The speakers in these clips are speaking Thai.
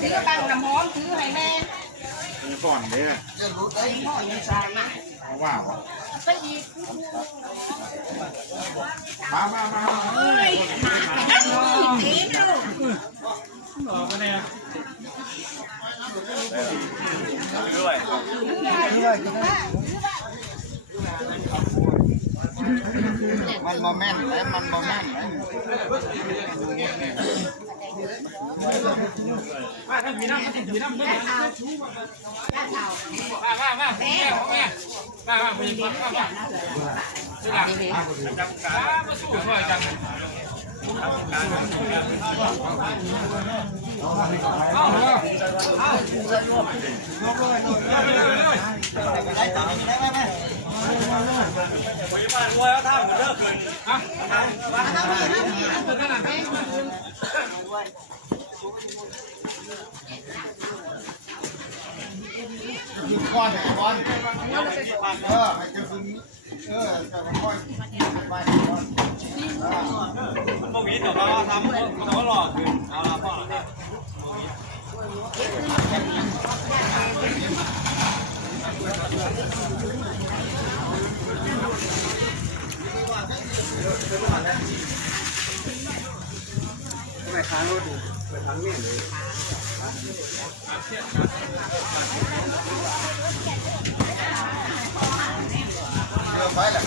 ซื้อบังน้ำหอมซื้อให้แม่ก่อนเนี่ยพ่อยังชายมาว่าไปอีกมาเฮ้ยมาอีกลูกหล่อปะเนี่ยมันโมเมนต์แล้วมันโมเมนต์มาทำผีน้ำมาทำผีน้ำมาแม่มาไปยิงมาใช่หลังจับขามาสู้ช่วยกันเอาได้ต่อมีได้ไหมแม่ไปบ้านรวยแล้วท่าผมเลิกเลยฮะมาทำนี่ยิงก้อนเลยก้อนให้จะพึ่งจะเป็นก้อนไปก้อนมันบ่มีแต่ว่าทำแต่ว่าหลอดคือเอาละพ่อไม่ค้างรถไปทางนี้เลยเดี๋ยวไปแหละ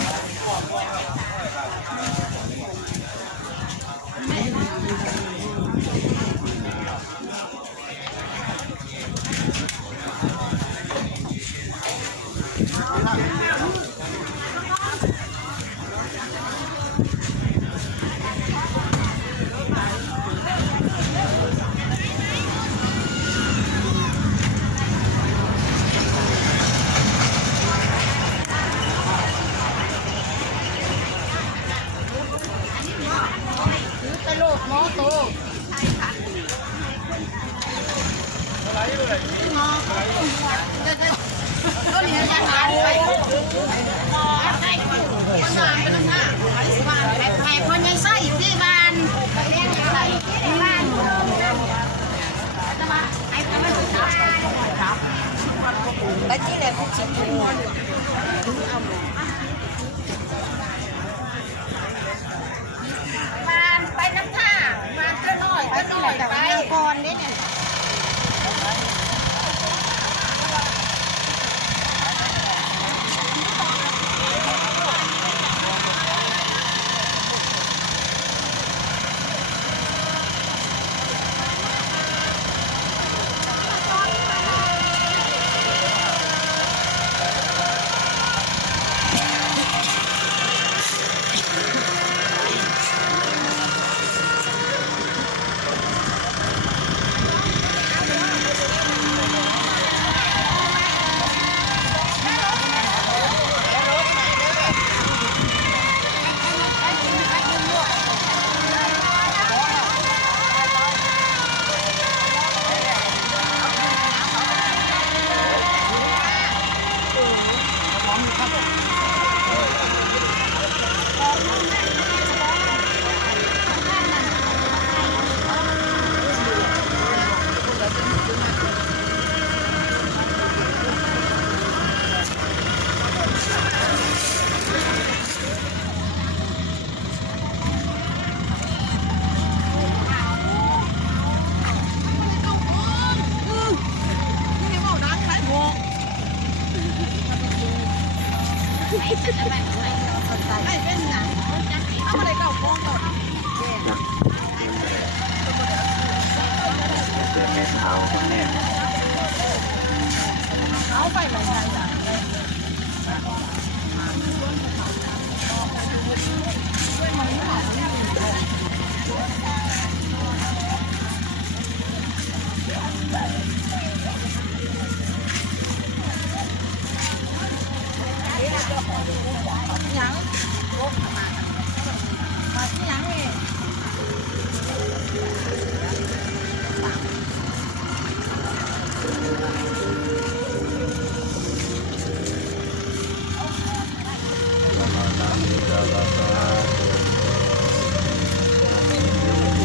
ไปที่ไหนพวกฉันพูดไปน้ำท่ามาเจ้าหน่อยไปก่อนนี่เนี่ยไม่เป็นหนังเอาอะไรเก่าฟ้องก่อนเอาไปเลยยังมาที่ยังเอง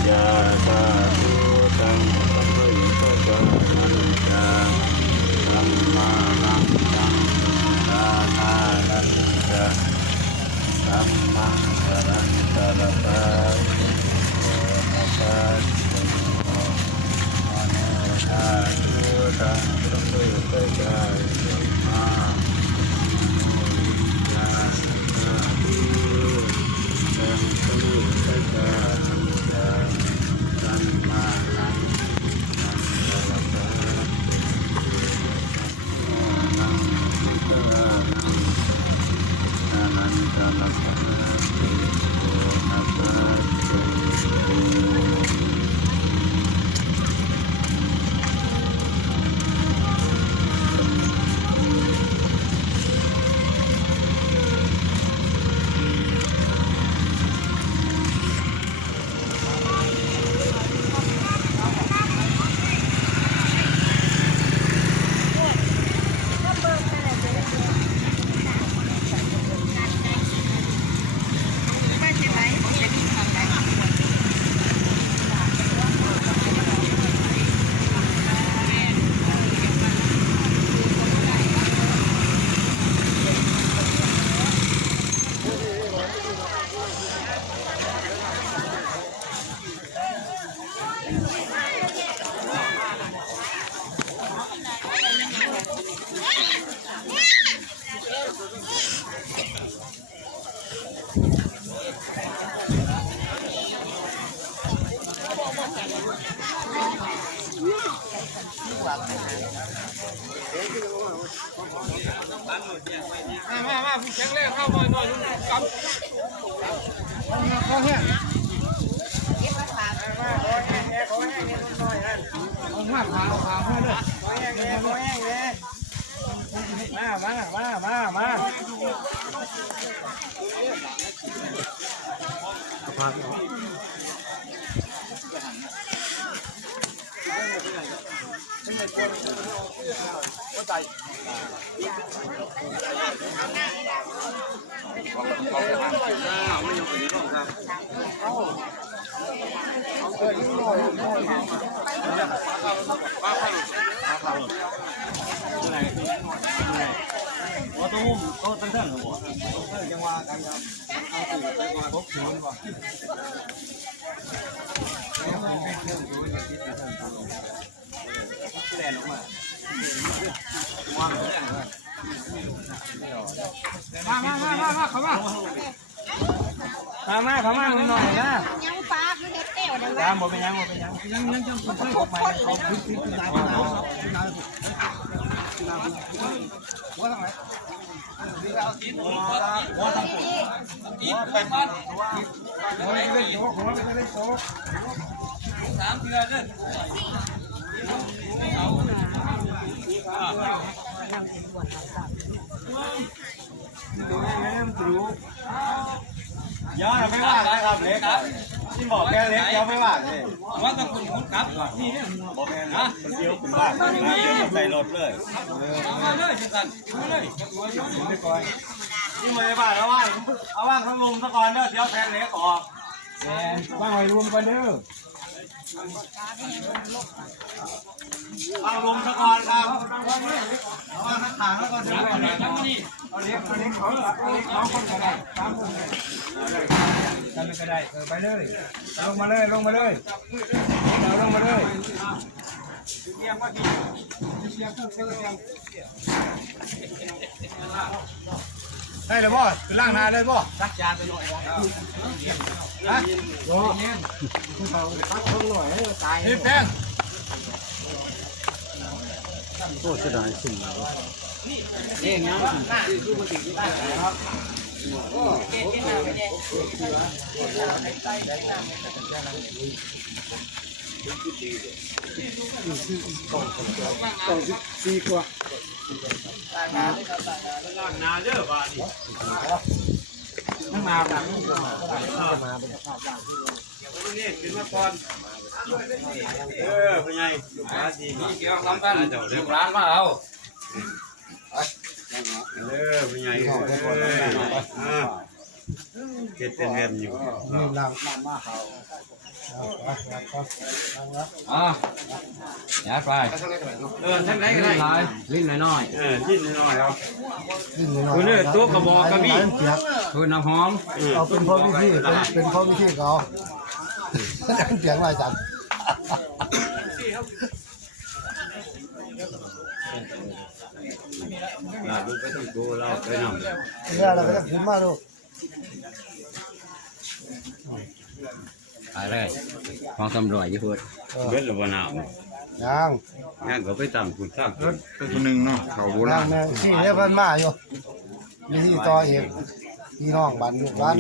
ยาตาตุตังสัมปยุตตะ มาผู้แข็งแรงเข้าหน่อยกับเขาแห้งมาขาวให้ด้วยเขาแห้งเลยมาว่าตัวหุ้มตัวตั้งเท่าไหร่หัวยังว่ากันครับเอาตื่นไปก่อนพบถึงก่อนแรงออกมาวางเลยมาเข้ามาหน่อยนะยังฟ้าคือเฮ็ดเต้วได้ ยังบ่เป็นยังจังคนพบใหม่เขาพิษนายหัวทางไหนหัวทางปุ่นหัวไปบ้านหัวไปเล่นโซ่หัวไปเล่นโซ่3 เดือนเลยตัวแม่มันรู้ย้อนไม่ว่านะครับเล็กที่บอกแกเล็กย้อนไม่ว่าเลยว่าต้องคุณครับนี่เนี่ยบอกแม่นะเดี๋ยวเป็นบ้านเดี๋ยวใส่รถเลยเอาเลยจังกันเอาเลยนี่ไม่บ้านแล้วว่าเอาว่างทั้งลุมซะก่อนเด้อเดี๋ยวแทนเล็กออกว่างไว้รวมกันเด้อว่างรวมซะก่อนครับเอาว่างทั้งทางแล้วก็เดี๋ยวเอาเล็กของคนกันได้3 คนกันก็ได้ไปเลยลงมาเลยลงมาเลยได้เลยบ่ล่างนาเลยบ่ซักยางไปหน่อยฮะโอ้ยเขาซักเพิ่งหน่อยตายนี่แป้งโอ้เสียดายสิ่งนี่งั้นคือมันติดได้ครับ4 กว่านาเยอะกว่าดิทั้งนาแบบมาเป็นภาพนี่เป็นมาก่อนเป็นไงลูกค้าดีนี่เกี่ยวกับร้านเจ้าเรื่องร้านมาเอาเป็นไงเก็บเป็นเงินอยู่นี่น้ำมาเขาอย่าไปทั้งไหนก็ได้ลิ้นน้อยชิ้นน้อยครับคุณเนี่ยตัวกระบอกกระบี่คือน้ำหอมเอาเป็นพ่อวิธีเป็นพ่อวิธีเขาเสียงอะไรจังดูไปต้องดูเราไปนำเนี่ยเราก็จะคุ้มมากลูกอะไรของตำรวจยี่ห้อเบ็ดหรือว่าหนาวยังก็ไปตามคุณสร้างเป็นคนหนึ่งเนาะเขาโบราณแม่ที่เนี่ยพันมาอยู่วิธีต่อเอง พี่น้องบ้านลูกหลาน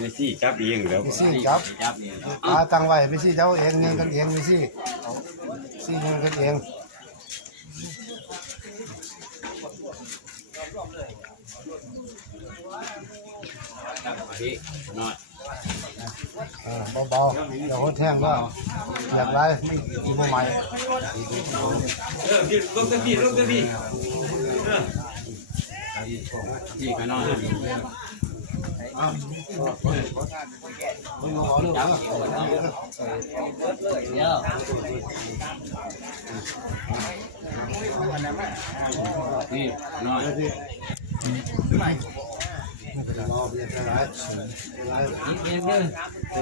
ไม่ซี่จับเองแล้ว ไม่ซี่จับตาตั้งไว้ไม่ซี่เจ้าเองเงินกันเองไม่ซี่เงินกันเองเบาๆเดี๋ยวแห้งก็อยากไรไม่กินใหม่ ลงตะพี่ที่ข้างนอก นี่น้อย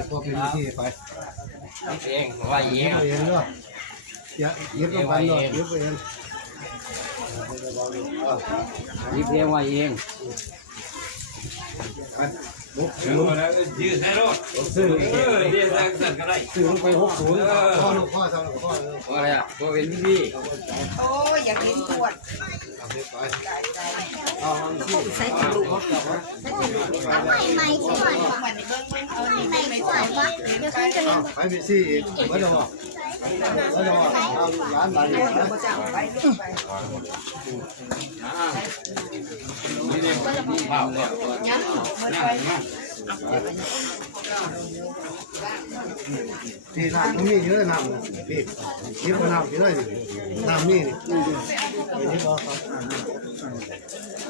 พวกเป็นที่ไป เองว่าเอง เองเนาะยึดลงไปเลยยึดไปเอง ยิบเองว่าเอง ยืดให้รถซื้อเรียกสั่งกันได้ ซื้อลงไป60ข้อลูกข้อทำลูกข้อ ว่าอะไรอ่ะว่าเป็นพี่ โอ้ยอยากเห็นขวด ใส่กระดูก ไม่ขวดวะไม่ขวดวะเดี๋ยวฉันจะเห็น ไปไปซี่อีกไม่ต้องบอกไม่ต้องบอกเอาร้านไหน เปล่าเนี่ย ที่น้ำนี่เยอะน้ำพี่ยิบน้ำเยอะนี่น้ำนี่นี่บอก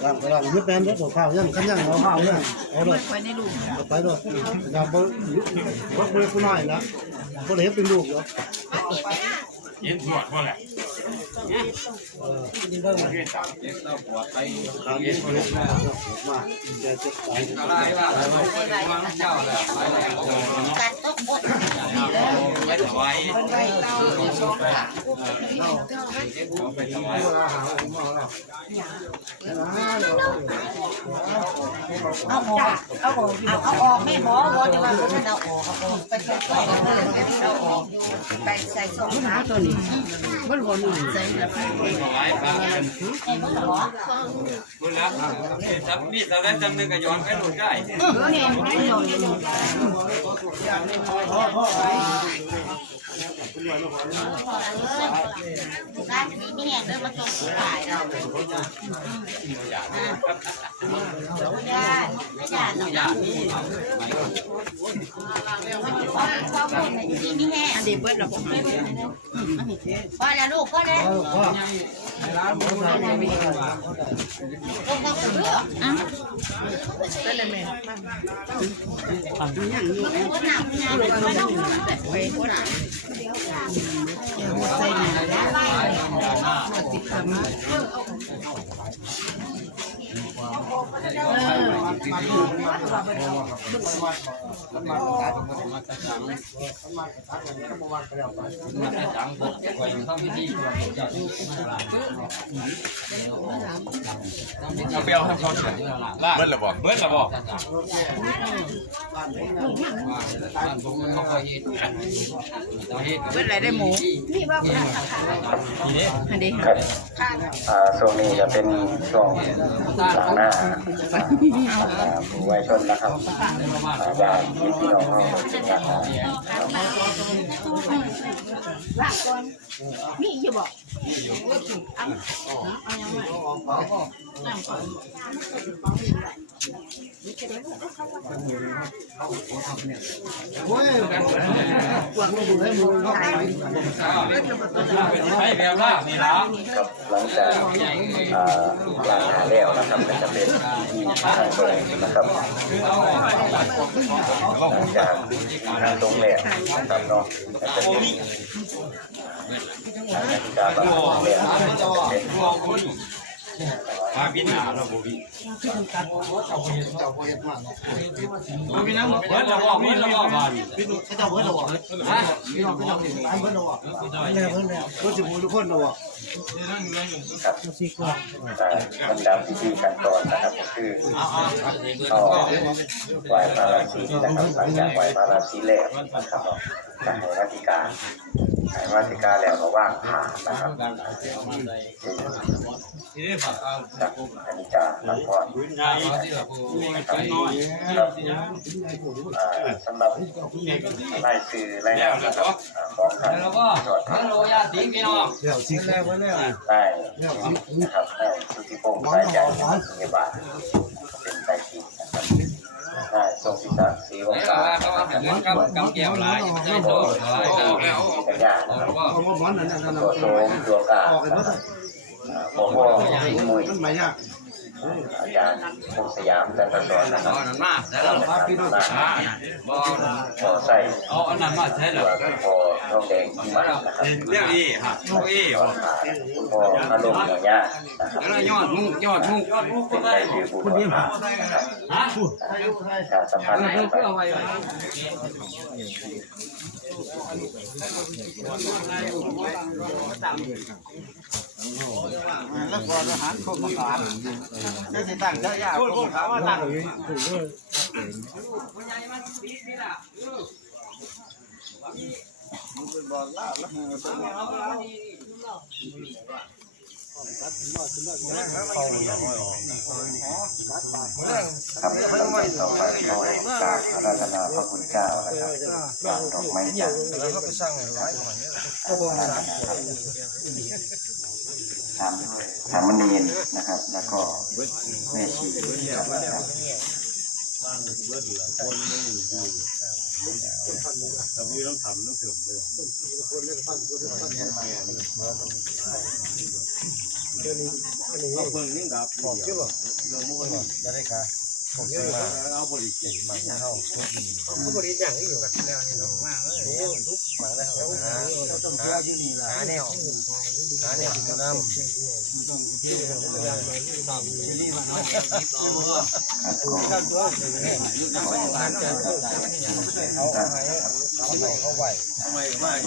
ครับร่างยึดแบนรถของข้าวยังขันยังเอาข้าวยังเอาเลยไปในลูกไปเลยอย่าบ่บ่เบื่อผู้น้อยนะบ่ได้เป็นลูกหรอก เย็นสวดว่าแหละ เย็นคนมาจะไป อะไรว่าอะไรเจ้าเลยไปแล้ว การตกบด ไม่ถวาย ไปเต้าสองขา เอาออกเอาออกไม่หมอว่าจะมาคนเอาออกไปใส่ไปเอาออกไปใส่สองขาตัวนี้มันวนใส่แล้ว ถวายพระ ไอ้มันหรอ บุญแล้วจับมีดตะแล้วจำหนึ่งก็ย้อนไปหลุดได้ เนี่ยไม่ยอมร้านนี้มีแห่งเดินมาส่งขายเราไม่ได้นี่มีแห่อันเดียบเบิร์ดเราบอกพ่อแล้วลูกพ่อแล้วลูกต้องถึงเหรออ่ะเป็นอะไรแม่ทำอย่างนี้หัวหน้าไม่ต้องไปหัวหน้าใส่หน้าติดตามเอาเปรี้ยวทำเขาเฉยเบิ้ลระบอกเบิ้ลระบอก เป็นอะไรได้หมูนี่ว่าเป็นอันนี้ ช่วงนี้จะเป็นช่วงหลังหน้าผู้วัยชนนะครับญาติพี่น้องนะครับ ว่าก่อนมีอยู่บอกเอายังไงนั่งก่อน โอ้ยกวางมาบุญให้มือเขาไป ให้แบบล่านี่ละ ครับหลังจากหลังหาแล้วนะครับก็จะเป็นทางตรงนะครับหลังจากทางตรงแล้วนะครับเนาะก็จะเป็นการบังคับแล้วจะเป็น มาพินาเราบุบี เอาพี่น้ำ เบิ้ลระบอกเบิ้ลระบอกบ้าน พี่นุ่มเขาจะเบิร์ดหรอพี่น้องร้านเบิร์ดหรอก็จะพูดทุกคนหรอ ครับบรรดาพิธีการตอนนะครับก็คือไหว้พระราศีนะครับหลังจากไหว้พระราศีแล้วนะครับการไหว้ราชิกาไหว้ราชิกาแล้วก็ว่างผ่านะครับ จากคณิกาพักผ่อนสำหรับรายชื่อรายนามนะครับของทางจังหวัดได้นะครับได้สุธิพงศ์สายใจพยาบาลเป็นสายทีมนะครับได้ทรงศิษย์ศรีวงศ์การปัญญาตัวโสมตัวกาพ่อมุ้ยอาจารย์พงศยามจันทร์สอนนะครับพอใส่ตัวพอทองแดงที่มานะครับเรื่องนี้ฮะพออารมณ์อย่างเงี้ยนะครับยอดมุกเป็นใจยืดบุญนะครับการสัมพันธ์แล้วก่อนอาหารคนมาการได้สิตั้งเยอะแยะคนเขาว่าตั้งครับต่อไปขอกราบอาราธนาพระคุณเจ้านะครับวางดอกไม้จันทร์สามเณรนะครับ แล้วก็แม่ชีนะครับ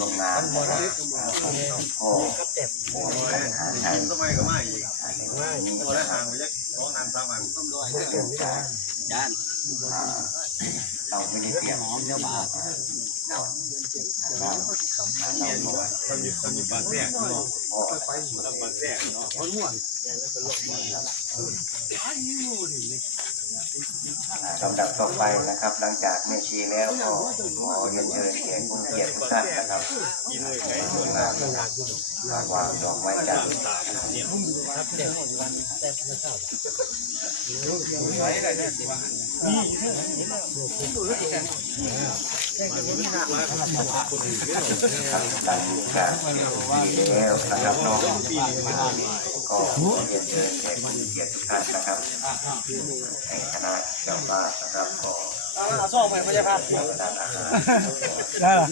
ลงน้ำโอ้หาทำไมก็ไม่อีกพอแล้วห่างไปยัก2 นาน 3 วันเราไม่ได้เตรียมเนื้อมาลำดับต่อไปนะครับหลังจากเมชีแล้วก็ขอเรียนเชิญแขกผู้เกียรติทุกท่านนะครับวางดอกไม้จันทร์แล้วนะครับน้องก็เรียนเชิญแขกผู้เกียรติทุกท่านนะครับในคณะเจ้าบ้านนะครับก็ชอบไหมพระเจ้าค่ะได้หรอ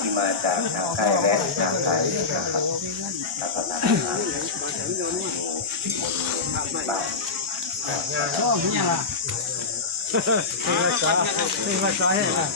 ที่มาจากทางใกล้และทางไกลนะครับรับประทานอาหารบ้านชอบเนี่ยล่ะนี่มาซ้ายอ่ะ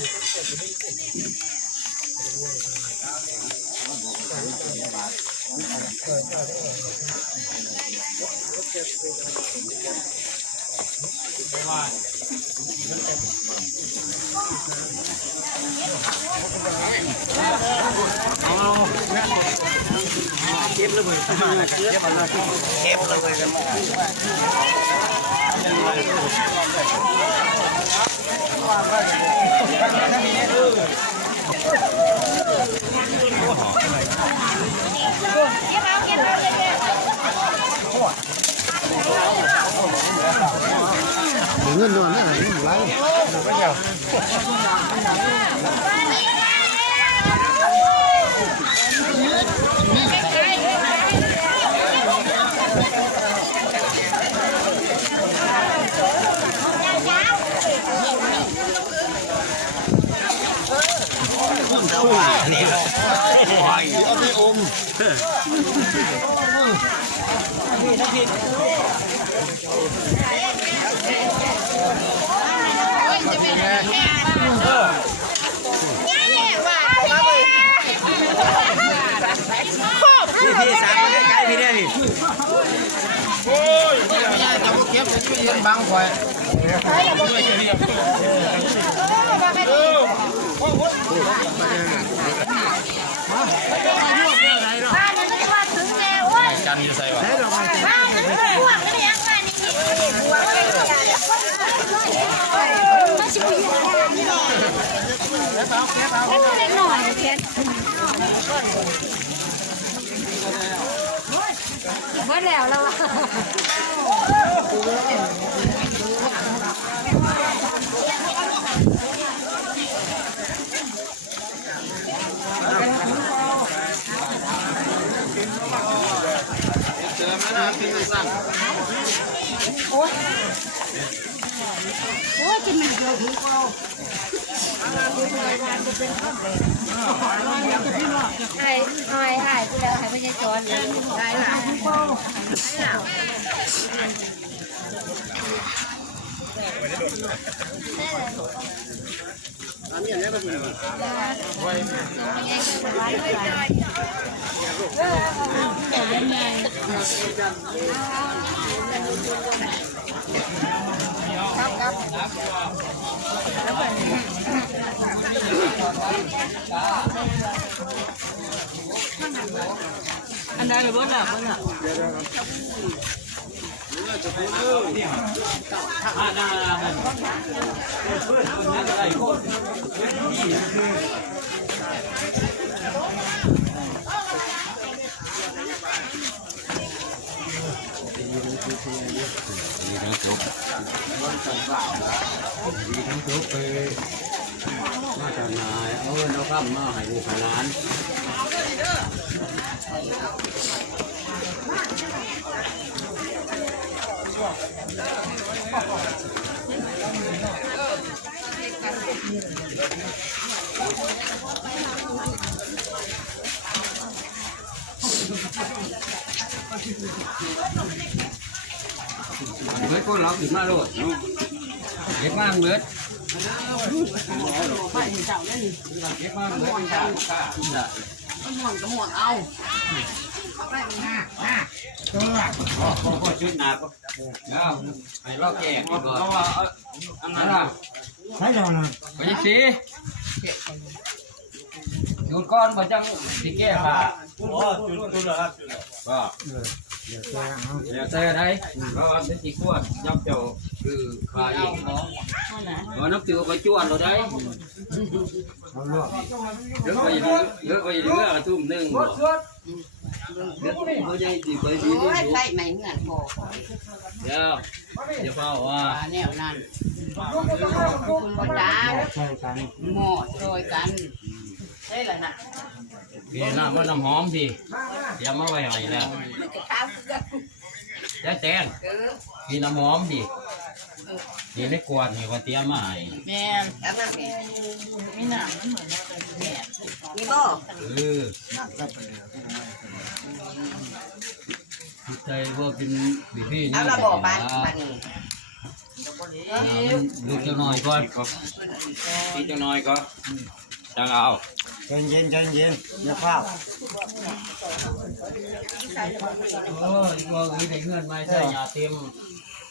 เก็บระเบิดมาเก็บระเบิดกันมาเงินนวลนี่ไรนี่เอาไปอมพี่สามใกล้ๆพี่เนี่ยพี่โอ้ยจะมาเก็บจะยืนบังคอยมา อยู่ใส่วะ ใช้ดอกไม้ บวกก็ยังไงนี่บวกก็ยังมาชิบุยเล็กหน่อยเพี้ยนเมื่อแล้วแล้วเจอมาหน้าพี่สั่ง โอ้ยกินมันเยอะถึงเขาหายกูแล้วหายไปยังจอนเลยหายหลังอันใดเลยเบิ้ลอ่ะเบิ้ลอ่ะมาจากไหนเอาเงินเอาข้ามมาให้ลูกให้หลาน เบิดคนเราขึ้นมาโลดเนาะเก็บมากเบิดเก็บมากเบิดจ้าจ้าก็ชุดหนาก็เอาให้เราแก่ก่อนเพราะว่าอันนั้นล่ะ ใช้ดอกนะ ไปยังสีดูดก้อนบ่จังสิแก้ผ้า จุดแล้วครับจุดแล้ว ก็เดี๋ยวใส่ได้เพราะว่าเป็นสิขวดยับเจ้าคือขายเองว่าน้ำติ๋วไปจวนเราได้ เอาลวก เลือกไปดีเลือกไปดีเลือกทุ่มหนึ่งเลือกเขาใหญ่ดีไปดี โอ้ยใส่ไหมเงินพอ เดี๋ยวเฝ้าว่า แนวนั้นคุณพ่อจ้า ใช้กัน หม้อช่วยกันได้แล้วนะ พี่น้ำมันน้ำหอมสิเดี๋ยวมาไว้ให้แล้ว มันจะข้าวเกลือ แล้วแตงพี่น้ำหอมดิพี่ไม่กวาดนี่ว่าเตรียมมาให้ แม่แล้วนั่นแม่ไม่หนามันเหมือนแม่นี่บ่ ใจว่าเป็นพี่ เอาระบอกบ้านบ้านนี้ ดูเจ้าหน่อยก่อนพี่เจ้าหน่อยก็จังเอา ใจเย็นอย่าข้าว โอ้ยว่าได้เงินมาใช่ยาเต็ม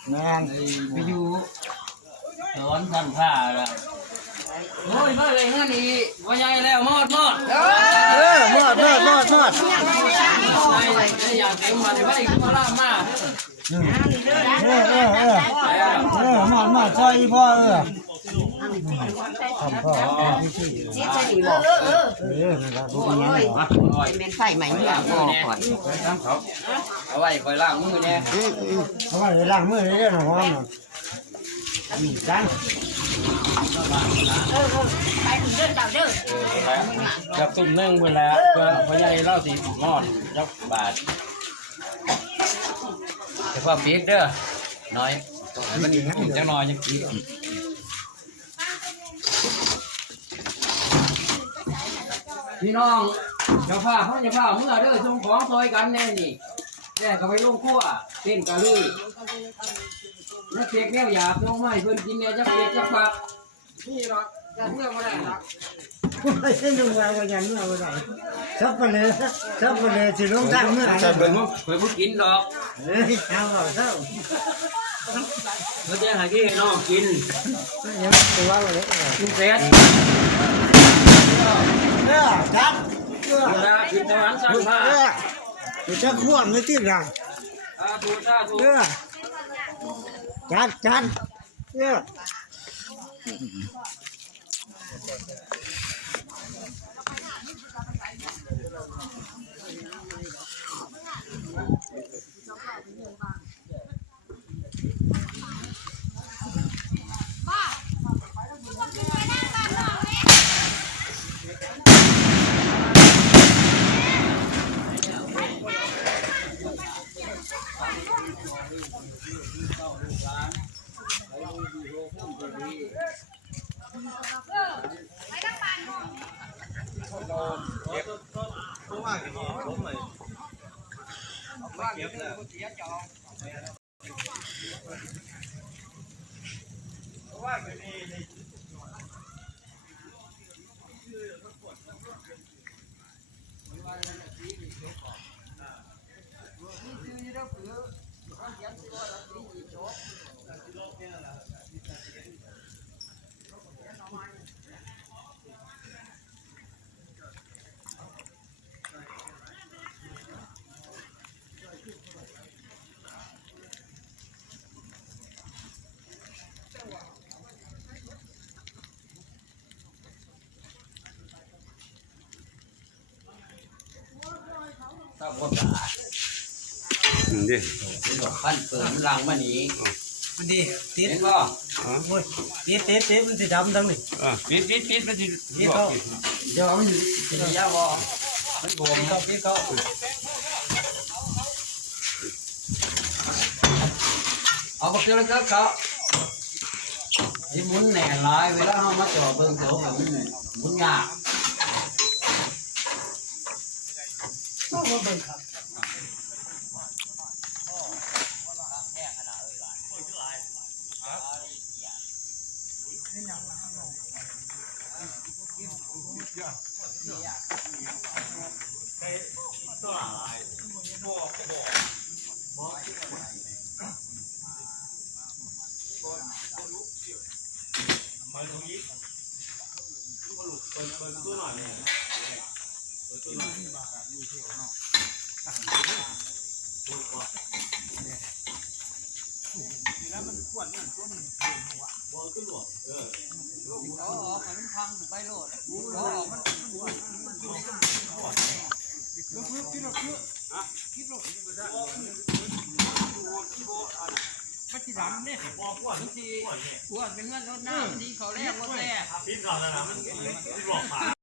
แม่น ไปอยู่สอนท่านผ้าละโอ้ยมาเลยเงินอีว่าใหญ่แล้วมอด มอดได้ยาเต็มมาได้มาล่ามา มาซอยพ่อทำพ่อ นี่จะดีบ่นะครับพวกนี้ เป็นไฟไหมเนี่ยบ่ก่อน เอาไว้คอยล้างมือเนี่ย เอาไว้ล้างมือเรื่อยๆนะพ่อจัง ไปถึงเดินเต่าเด้อ กับตุ่มนึ่งเวลาพญายเล่าสีมอดยักบาทแต่ความปีกเด้อน้อยมันจังน้อยยังพี่น้องเจ้าผ้าเมื่อเด้อส่งของซอยกันแน่นี่แน่ก็ไปลงขั้วเต้นกะลือนักเตะแก้วหยาบลงไม้เพิ่นกินแน่จักเล็กจักปักนี่หรอกจะเมื่อมาได้หรอก ไม่ใช่ดูว่าอย่างนี้เอาได้ซับไปเลยสิลงทางเมื่อไหร่ เพิ่นบ่กินดอก เอาเท่า เขาจะหาที่ให้น้องกิน ยังตัวเลย กินเสร็จ จับ เวลากินตอนสั่งผ้า จะขวางเลยที่รัง ดูซาดู จัดเนี่ย ถ้าความสะอาด ดิ ขั้นเปิดรังมันนี้ มันดีติด เห็นป่ะ โอ้ยติดมันสีดำทั้งนี้ ปิดมันจะ ติดเขา เดี๋ยวมันจะมียาบ่มันบวม ติดเขา เอาไปเจอแล้วเขาที่มุนแหน่ลายเวลาเรามาจ่อเบิ่งโถแบบมุนยาก ต้องมาเบิ่งครับ อ้วนเป็นเงินรถน้ำที่เขาแรกรถแรก